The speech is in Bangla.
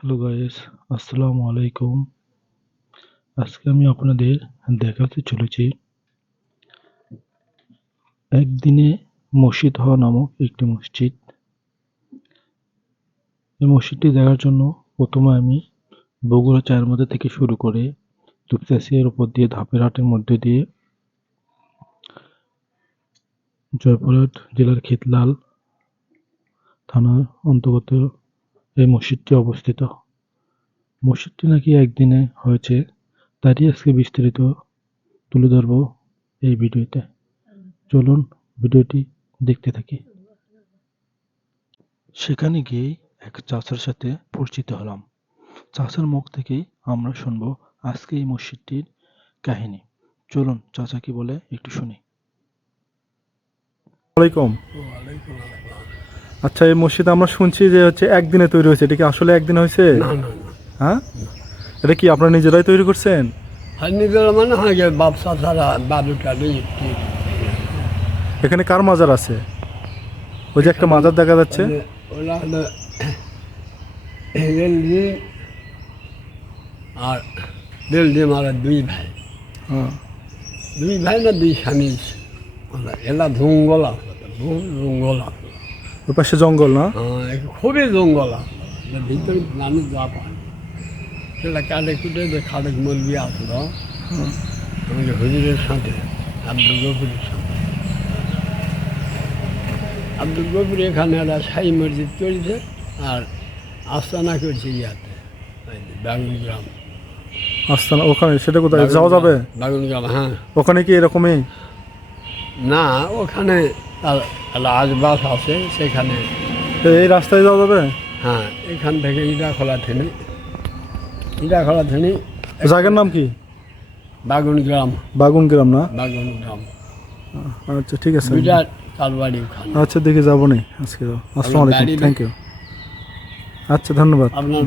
হ্যালো গাইস, আসসালামু আলাইকুম। আজকে আমি আপনাদের দেখাতে চলেছি একদিনে মসজিদ হওয়া নামক একটি মসজিদ। এই মসজিদটি দেখার জন্য প্রথমে আমি বগুড়া চায়ের মধ্যে থেকে শুরু করে দুপচাচিয়ার উপর দিয়ে ধাপের হাটের মধ্যে দিয়ে জয়পুরহাট জেলার খিতলাল থানার অন্তর্গত এই মসজিদটি অবস্থিত। মসজিদটি নাকি একদিনে হয়েছে, তারই আজকে বিস্তারিত তুলে ধরব এই ভিডিওতে। চলুন ভিডিওটি দেখতে থাকি। সেখানে গিয়েই এক চাচার সাথে পরিচিত হলাম। চাচার মুখ থেকেই আমরা শুনবো আজকে এই মসজিদটির কাহিনী। চলুন চাচা কি বলে একটু শুনি। ওয়ালাইকুম। আচ্ছা, এই মসজিদ আমরা শুনছি যে হচ্ছে একদিনে তৈরি হয়েছে, এটা কি আসলে একদিনে হয়েছে? না না না, হ্যাঁ, এটা কি আপনারা নিজেরাই তৈরি করছেন? আর নিজেরা মানে হয় যে ব্যবসা ছাড়া বালুটা এখানে কার মাজার আছে? ওই যে একটা মাজার দেখা যাচ্ছে। ওরা হলো রেলজি আর রেলজি মারা দুই ভাই, হ্যাঁ, দুই ভাই না দুই স্বামী। এলা জঙ্গল আছে, বহু জঙ্গল আছে, ওই পাশে জঙ্গল না? খুবই জঙ্গল আছে, ভিতরে মানুষ যা পায় সেটা কাটে কুটে যে খালেক মলবি আসলো আমাকে হুজুরের সাথে আব্দুল গফুরের সাথে। আব্দুল গফুর এখানে একটা সাই মসজিদ করেছে আর আস্তানা করছে ইয়াতে বাগুনগ্রাম। আস্তানা ওখানে, সেটা কোথায় যাওয়া যাবে? বাগুনগ্রাম, হ্যাঁ। ওখানে কি এরকমই? না, ওখানে তার একটা আজবাস আছে সেখানে। এই রাস্তায় যাওয়া যাবে? হ্যাঁ, এখান থেকে ইটাখোলা থেকে জায়গার নাম কি? বাগুনগ্রাম। বাগুনগ্রাম না? বাগুনগ্রাম আচ্ছা ঠিক আছে। দুইটা তার বাড়ি ওখানে। আচ্ছা দেখে যাবো নি আজকে। আসসালামু আলাইকুম, থ্যাংক ইউ। আচ্ছা ধন্যবাদ। আপনার